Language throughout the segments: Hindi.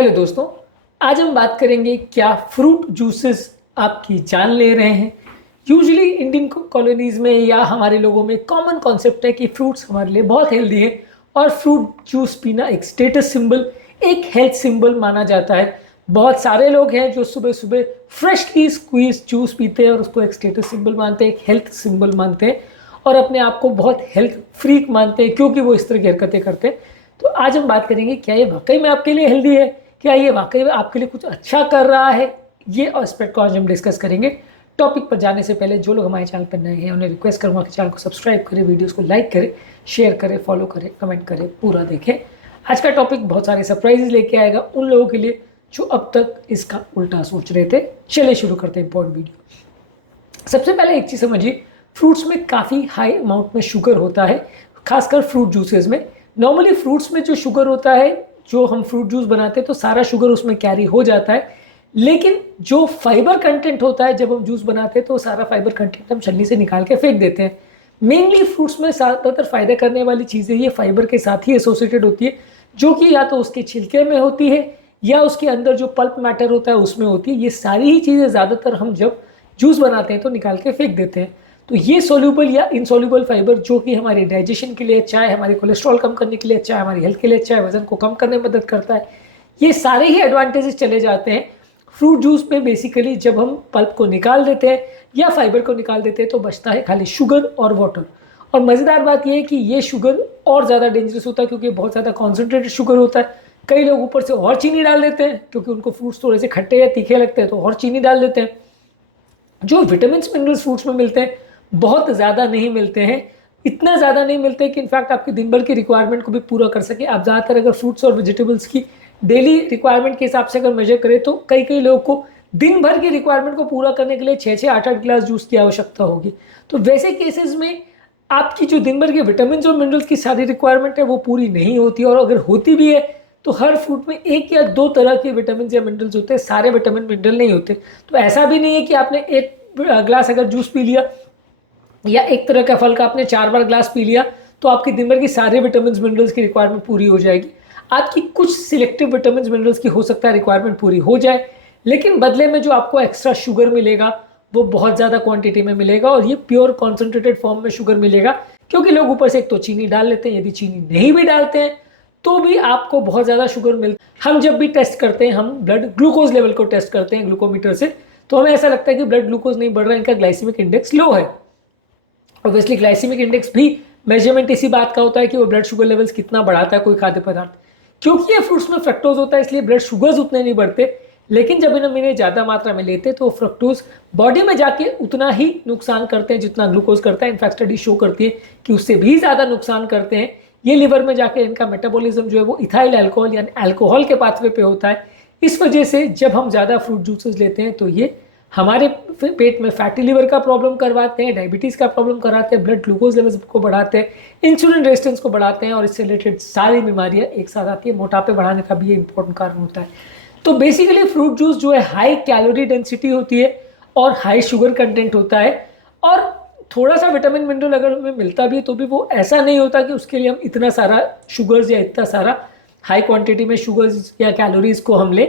हेलो दोस्तों, आज हम बात करेंगे क्या फ्रूट जूसेस आपकी जान ले रहे हैं। यूजुअली इंडियन कॉलोनीज में या हमारे लोगों में कॉमन कॉन्सेप्ट है कि फ्रूट्स हमारे लिए बहुत हेल्दी है और फ्रूट जूस पीना एक स्टेटस सिंबल, एक हेल्थ सिंबल माना जाता है। बहुत सारे लोग हैं जो सुबह सुबह फ्रेशली स्क्वीज जूस पीते हैं और उसको एक स्टेटस सिंबल मानते हैं, एक हेल्थ सिंबल मानते हैं और अपने आप को बहुत हेल्थ फ्रीक मानते हैं क्योंकि वो इस तरह की हरकतें करते हैं। तो आज हम बात करेंगे क्या ये वाकई में आपके लिए हेल्दी है, क्या ये वाकई में आपके लिए कुछ अच्छा कर रहा है। ये एस्पेक्ट को आज हम डिस्कस करेंगे। टॉपिक पर जाने से पहले जो लोग हमारे चैनल पर नए हैं उन्हें रिक्वेस्ट करूंगा कि चैनल को सब्सक्राइब करें, वीडियोस को लाइक करें, शेयर करें, फॉलो करें, कमेंट करें, पूरा देखें। आज का टॉपिक बहुत सारे सरप्राइजेस लेके आएगा उन लोगों के लिए जो अब तक इसका उल्टा सोच रहे थे। चलिए शुरू करते हैं इंपॉर्टेंट वीडियो। सबसे पहले एक चीज़ समझिए, फ्रूट्स में काफ़ी हाई अमाउंट में शुगर होता है, खासकर फ्रूट जूसेस में। नॉर्मली फ्रूट्स में जो शुगर होता है, जो हम फ्रूट जूस बनाते हैं तो सारा शुगर उसमें कैरी हो जाता है, लेकिन जो फाइबर कंटेंट होता है जब हम जूस बनाते हैं तो सारा फाइबर कंटेंट हम छलनी से निकाल के फेंक देते हैं। मेनली फ्रूट्स में ज़्यादातर फायदा करने वाली चीज़ें ये फाइबर के साथ ही एसोसिएटेड होती है, जो कि या तो उसके छिलके में होती है या उसके अंदर जो पल्प मैटर होता है उसमें होती है। ये सारी ही चीज़ें ज़्यादातर हम जब जूस बनाते हैं तो निकाल के फेंक देते हैं। तो ये सोल्यूबल या इनसोल्यूबल फाइबर जो कि हमारे डाइजेशन के लिए अच्छा है, हमारे कोलेस्ट्रॉल कम करने के लिए अच्छा है, हमारी हेल्थ के लिए अच्छा है, वजन को कम करने में मदद करता है, ये सारे ही एडवांटेजेस चले जाते हैं फ्रूट जूस में। बेसिकली जब हम पल्प को निकाल देते हैं या फाइबर को निकाल देते हैं तो बचता है खाली शुगर और वाटर। और मज़ेदार बात यह है कि ये शुगर और ज़्यादा डेंजरस होता है क्योंकि बहुत ज़्यादा कॉन्सेंट्रेटेड शुगर होता है। कई लोग ऊपर से और चीनी डाल देते हैं क्योंकि उनको फ्रूट्स थोड़े से खट्टे या तीखे लगते हैं तो और चीनी डाल देते हैं। जो विटामिन मिनरल्स फ्रूट्स में मिलते हैं बहुत ज़्यादा नहीं मिलते हैं, इतना ज़्यादा नहीं मिलते कि इनफैक्ट आपकी दिन भर की रिक्वायरमेंट को भी पूरा कर सके। आप ज़्यादातर अगर फ्रूट्स और वेजिटेबल्स की डेली रिक्वायरमेंट के हिसाब से अगर मेजर करें तो कई लोगों को दिन भर की रिक्वायरमेंट को पूरा करने के लिए 6-6, 8-8 गिलास जूस की आवश्यकता होगी। तो वैसे केसेस में आपकी जो दिन भर के विटामिन और मिनरल्स की सारी रिक्वायरमेंट है वो पूरी नहीं होती, और अगर होती भी है तो हर फ्रूट में 1 या 2 तरह के विटामिन या मिनरल्स होते हैं, सारे विटामिन मिनरल नहीं होते। तो ऐसा भी नहीं है कि आपने 1 ग्लास अगर जूस पी लिया या एक तरह का फल का आपने 4 बार ग्लास पी लिया तो आपकी दिन भर की सारे विटामिन मिनरल्स की रिक्वायरमेंट पूरी हो जाएगी। आपकी कुछ सिलेक्टिव विटामिन मिनरल्स की हो सकता है रिक्वायरमेंट पूरी हो जाए, लेकिन बदले में जो आपको एक्स्ट्रा शुगर मिलेगा वो बहुत ज़्यादा क्वांटिटी में मिलेगा और ये प्योर कॉन्सेंट्रेटेड फॉर्म में शुगर मिलेगा। क्योंकि लोग ऊपर से एक तो चीनी डाल लेते हैं, यदि चीनी नहीं भी डालते हैं तो भी आपको बहुत ज़्यादा शुगर मिलता है। हम जब भी टेस्ट करते हैं, हम ब्लड ग्लूकोज लेवल को टेस्ट करते हैं ग्लूकोमीटर से, तो हमें ऐसा लगता है कि ब्लड ग्लूकोज नहीं बढ़ रहा है, इनका ग्लाइसेमिक इंडेक्स लो है। ऑब्वियसली ग्लाइसेमिक इंडेक्स भी मेजरमेंट इसी बात का होता है कि वो ब्लड शुगर लेवल्स कितना बढ़ाता है कोई खाद्य पदार्थ। क्योंकि ये फ्रूट्स में फ्रक्टोज होता है इसलिए ब्लड शुगर्स उतने नहीं बढ़ते, लेकिन जब हम इन्हें ज़्यादा मात्रा में लेते हैं तो फ्रक्टोज बॉडी में जाके उतना ही नुकसान करते हैं जितना ग्लूकोज करता है। इनफैक्ट स्टडी शो करती है कि उससे भी ज़्यादा नुकसान करते हैं। ये लिवर में जाके इनका मेटाबॉलिज्म जो है वो इथाइल अल्कोहल यानी अल्कोहल के पाथवे पे होता है। इस वजह से जब हम ज़्यादा फ्रूट जूसेस लेते हैं तो ये हमारे पेट में फैटी लिवर का प्रॉब्लम करवाते हैं, डायबिटीज़ का प्रॉब्लम कराते हैं, ब्लड ग्लूकोज लेवल्स को बढ़ाते हैं, इंसुलिन रेजिस्टेंस को बढ़ाते हैं और इससे रिलेटेड सारी बीमारियां एक साथ आती है। मोटापे बढ़ाने का भी ये इंपॉर्टेंट कारण होता है। तो बेसिकली फ्रूट जूस जो है हाई कैलोरी डेंसिटी होती है और हाई शुगर कंटेंट होता है, और थोड़ा सा विटामिन मिनरल अगर हमें मिलता भी है तो भी वो ऐसा नहीं होता कि उसके लिए हम इतना सारा शुगर्स या इतना सारा हाई क्वांटिटी में शुगर्स या कैलोरीज को हम लें।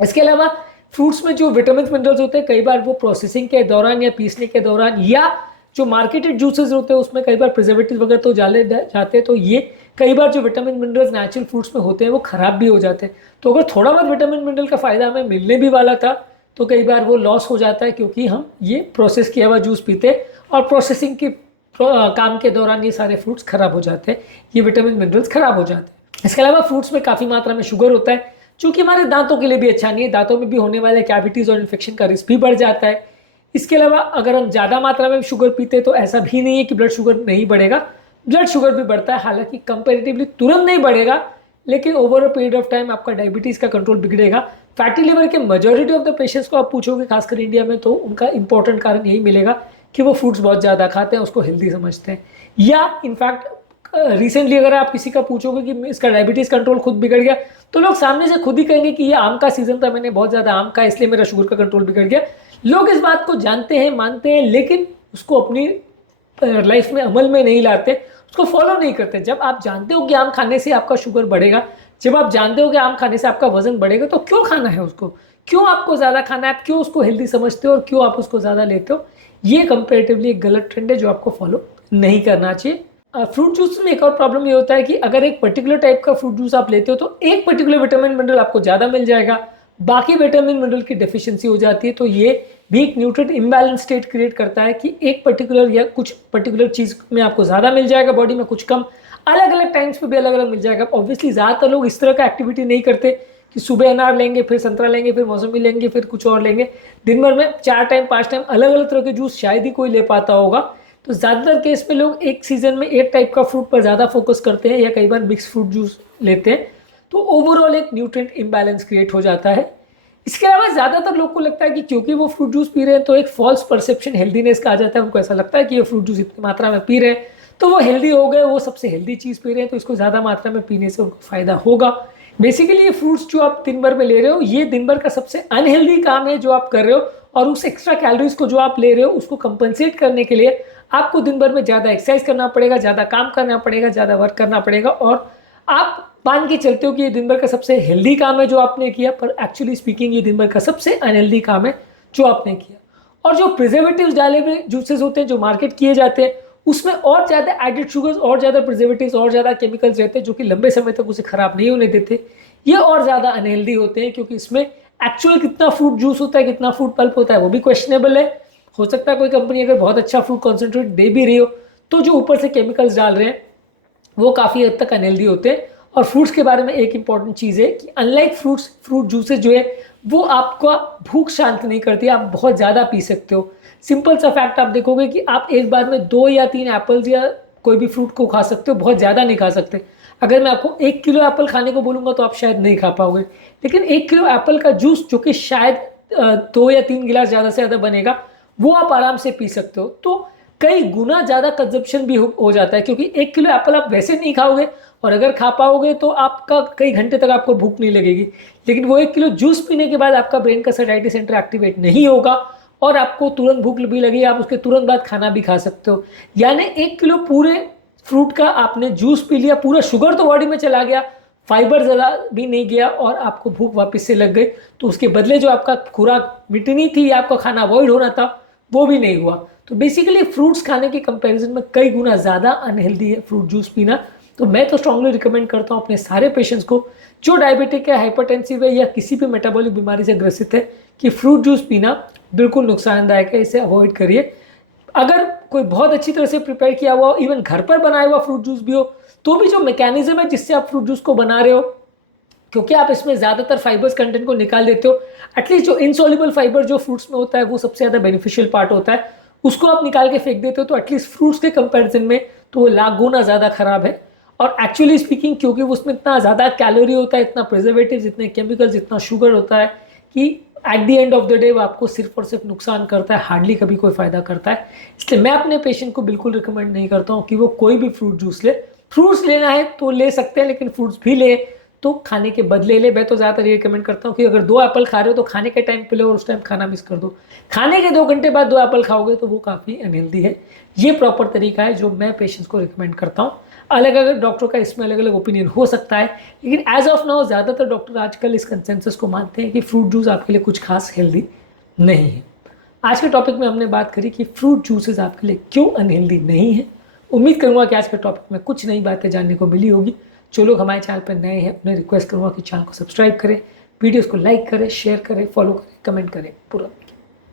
इसके अलावा फ्रूट्स में जो विटामिन मिनरल्स होते हैं कई बार वो प्रोसेसिंग के दौरान या पीसने के दौरान या जो मार्केटेड जूसेस होते हैं उसमें कई बार प्रिजर्वेटिव वगैरह तो डाले जाते हैं, तो ये कई बार जो विटामिन मिनरल्स नेचुरल फ्रूट्स में होते हैं वो खराब भी हो जाते हैं। तो अगर थोड़ा बहुत विटामिन मिनरल का फ़ायदा हमें मिलने भी वाला था तो कई बार वो लॉस हो जाता है क्योंकि हम ये प्रोसेस किया हुआ जूस पीते हैं और प्रोसेसिंग के काम के दौरान ये सारे फ्रूट्स खराब हो जाते हैं, ये विटामिन मिनरल्स खराब हो जाते हैं। इसके अलावा फ्रूट्स में काफ़ी मात्रा में शुगर होता है जो कि हमारे दांतों के लिए भी अच्छा नहीं है, दांतों में भी होने वाले कैविटीज़ और इन्फेक्शन का रिस्क भी बढ़ जाता है। इसके अलावा अगर हम ज़्यादा मात्रा में शुगर पीते हैं तो ऐसा भी नहीं है कि ब्लड शुगर नहीं बढ़ेगा, ब्लड शुगर भी बढ़ता है, हालांकि कंपैरेटिवली तुरंत नहीं बढ़ेगा, लेकिन over a period of time आपका डायबिटीज़ का कंट्रोल बिगड़ेगा। फैटी लिवर के मेजॉरिटी ऑफ द पेशेंट्स को आप पूछोगे खासकर इंडिया में तो उनका इंपॉर्टेंट कारण यही मिलेगा कि वो फ्रूट्स बहुत ज़्यादा खाते हैं, उसको हेल्दी समझते हैं। या इनफैक्ट रिसेंटली अगर आप किसी का पूछोगे कि इसका डायबिटीज़ कंट्रोल खुद बिगड़ गया तो लोग सामने से खुद ही कहेंगे कि ये आम का सीजन था, मैंने बहुत ज़्यादा आम का इसलिए मेरा शुगर का कंट्रोल बिगड़ गया। लोग इस बात को जानते हैं, मानते हैं, लेकिन उसको अपनी लाइफ में अमल में नहीं लाते, उसको फॉलो नहीं करते। जब आप जानते हो कि आम खाने से आपका शुगर बढ़ेगा, जब आप जानते हो कि आम खाने से आपका वजन बढ़ेगा तो क्यों खाना है उसको, क्यों आपको ज़्यादा खाना है, आप क्यों उसको हेल्दी समझते हो और क्यों आप उसको ज़्यादा लेते हो। ये कंपेरेटिवली एक गलत ट्रेंड है जो आपको फॉलो नहीं करना चाहिए। फ्रूट जूस में एक और प्रॉब्लम ये होता है कि अगर एक पर्टिकुलर टाइप का फ्रूट जूस आप लेते हो तो एक पर्टिकुलर विटामिन मिनरल आपको ज़्यादा मिल जाएगा, बाकी विटामिन मिनरल की डेफिशिएंसी हो जाती है। तो ये भी एक न्यूट्रिएंट इम्बैलेंस स्टेट क्रिएट करता है कि एक पर्टिकुलर या कुछ पर्टिकुलर चीज़ में आपको ज़्यादा मिल जाएगा बॉडी में, कुछ कम, अलग अलग टाइम्स पे भी अलग अलग मिल जाएगा। ऑब्वियसली ज़्यादातर लोग इस तरह का एक्टिविटी नहीं करते कि सुबह अनार लेंगे, फिर संतरा लेंगे, फिर मौसमी लेंगे, फिर कुछ और लेंगे। दिन भर में 4 टाइम 5 टाइम अलग अलग तरह के जूस शायद ही कोई ले पाता होगा। तो ज़्यादातर केस में लोग एक सीजन में एक टाइप का फ्रूट पर ज़्यादा फोकस करते हैं या कई बार मिक्स फ्रूट जूस लेते हैं, तो ओवरऑल एक न्यूट्रिएंट इम्बैलेंस क्रिएट हो जाता है। इसके अलावा ज़्यादातर लोग को लगता है कि क्योंकि वो फ्रूट जूस पी रहे हैं तो एक फॉल्स परसेप्शन हेल्दीनेस का आ जाता है। उनको ऐसा लगता है कि ये फ्रूट जूस इतनी मात्रा में पी रहे हैं तो वो हेल्दी हो गए, वो सबसे हेल्दी चीज़ पी रहे हैं तो इसको ज़्यादा मात्रा में पीने से उनको फ़ायदा होगा। बेसिकली ये फ्रूट्स जो आप दिन भर में ले रहे हो, ये दिन भर का सबसे अनहेल्दी काम है जो आप कर रहे हो, और उस एक्स्ट्रा कैलोरीज को जो आप ले रहे हो उसको कंपनसेट करने के लिए आपको दिन भर में ज़्यादा एक्सरसाइज करना पड़ेगा, ज़्यादा काम करना पड़ेगा, ज़्यादा वर्क करना पड़ेगा, और आप मान के चलते हो कि ये दिन भर का सबसे हेल्दी काम है जो आपने किया, पर एक्चुअली स्पीकिंग ये दिन भर का सबसे अनहेल्दी काम है जो आपने किया। और जो प्रिजर्वेटिव्स डाले हुए जूसेस होते हैं जो मार्केट किए जाते हैं उसमें और ज़्यादा एडेड शुगर्स, और ज़्यादा प्रिजर्वेटिव्स, और ज़्यादा केमिकल्स रहते हैं जो कि लंबे समय तक उसे ख़राब नहीं होने देते। ये और ज़्यादा अनहेल्दी होते हैं क्योंकि इसमें एक्चुअल कितना फ्रूट जूस होता है, कितना फ्रूट पल्प होता है वो भी क्वेश्चनेबल है। हो सकता है कोई कंपनी अगर बहुत अच्छा फ्रूट कॉन्सेंट्रेट दे भी रही हो तो जो ऊपर से केमिकल्स डाल रहे हैं वो काफ़ी हद तक अनहेल्दी होते हैं। और फ्रूट्स के बारे में एक इंपॉर्टेंट चीज़ है कि अनलाइक फ्रूट्स, फ्रूट जूसेस जो है वो आपका भूख शांत नहीं करती, आप बहुत ज़्यादा पी सकते हो। सिंपल सा फैक्ट आप देखोगे कि आप एक बार में 2 या 3 एप्पल्स या कोई भी फ्रूट को खा सकते हो, बहुत ज़्यादा नहीं खा सकते। अगर मैं आपको 1 किलो एप्पल खाने को बोलूँगा तो आप शायद नहीं खा पाओगे, लेकिन 1 किलो एप्पल का जूस जो कि शायद 2 या 3 गिलास ज़्यादा से ज़्यादा बनेगा वो आप आराम से पी सकते हो। तो कई गुना ज़्यादा कंजप्शन भी हो जाता है क्योंकि 1 किलो एप्पल आप वैसे नहीं खाओगे, और अगर खा पाओगे तो आपका कई घंटे तक आपको भूख नहीं लगेगी, लेकिन वो 1 किलो जूस पीने के बाद आपका ब्रेन का सैटिस्फैक्टरी सेंटर एक्टिवेट नहीं होगा और आपको तुरंत भूख भी लगी, आप उसके तुरंत बाद खाना भी खा सकते हो। यानी 1 किलो पूरे फ्रूट का आपने जूस पी लिया, पूरा शुगर तो बॉडी में चला गया, फाइबर ज़रा भी नहीं गया, और आपको भूख वापस से लग गई। तो उसके बदले जो आपका खुराक मिटनी थी या आपका खाना अवॉइड होना था वो भी नहीं हुआ। तो बेसिकली फ्रूट्स खाने के कंपैरिजन में कई गुना ज़्यादा अनहेल्दी है फ्रूट जूस पीना। तो मैं तो स्ट्रांगली रिकमेंड करता हूँ अपने सारे पेशेंट्स को जो डायबिटिक है, हाइपरटेंसिव है या किसी भी मेटाबॉलिक बीमारी से ग्रसित है कि फ्रूट जूस पीना बिल्कुल नुकसानदायक है, इसे अवॉइड करिए। अगर कोई बहुत अच्छी तरह से प्रिपेयर किया हुआ, इवन घर पर बनाया हुआ फ्रूट जूस भी हो, तो भी जो मैकेनिज्म है जिससे आप फ्रूट जूस को बना रहे हो, क्योंकि आप इसमें ज़्यादातर फाइबर्स कंटेंट को निकाल देते हो, एटलीस्ट जो इनसॉल्युबल फाइबर जो फ्रूट्स में होता है वो सबसे ज़्यादा बेनिफिशियल पार्ट होता है, उसको आप निकाल के फेंक देते हो, तो एटलीस्ट फ्रूट्स के कंपैरिजन में तो वो लाख गुना ज़्यादा खराब है। और एक्चुअली स्पीकिंग क्योंकि उसमें इतना ज़्यादा कैलोरी होता है, इतना प्रिजर्वेटिव्स, इतने केमिकल्स, इतना शुगर होता है कि at the end of the day वो आपको सिर्फ और सिर्फ नुकसान करता है, हार्डली कभी कोई फ़ायदा करता है। इसलिए मैं अपने पेशेंट को बिल्कुल रिकमेंड नहीं करता हूँ कि वो कोई भी फ्रूट जूस ले। फ्रूट्स लेना है तो ले सकते हैं, लेकिन फ्रूट्स भी ले तो खाने के बदले ले। मैं तो ज़्यादातर ये रिकमेंड करता हूँ कि अगर 2 एप्पल खा रहे हो तो खाने के टाइम पे लो और उस टाइम खाना मिस कर दो। खाने के 2 घंटे बाद 2 एप्पल खाओगे तो वो काफ़ी अनहेल्दी है। ये प्रॉपर तरीका है जो मैं पेशेंट्स को रिकमेंड करता हूँ। अलग अलग डॉक्टर का इसमें अलग अलग ओपिनियन हो सकता है, लेकिन एज ऑफ नाउ ज़्यादातर डॉक्टर आजकल इस कंसेंसस को मानते हैं कि फ्रूट जूस आपके लिए कुछ खास हेल्दी नहीं है। आज के टॉपिक में हमने बात करी कि फ्रूट जूसेस आपके लिए क्यों अनहेल्दी नहीं है। उम्मीद करूँगा कि आज के टॉपिक में कुछ नई बातें जानने को मिली होगी। जो लोग हमारे चैनल पर नए हैं उन्हें रिक्वेस्ट करूँगा कि चैनल को सब्सक्राइब करें, वीडियोज़ को लाइक करें, शेयर करें, फॉलो करें, कमेंट करें, पूरा।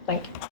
Thank you.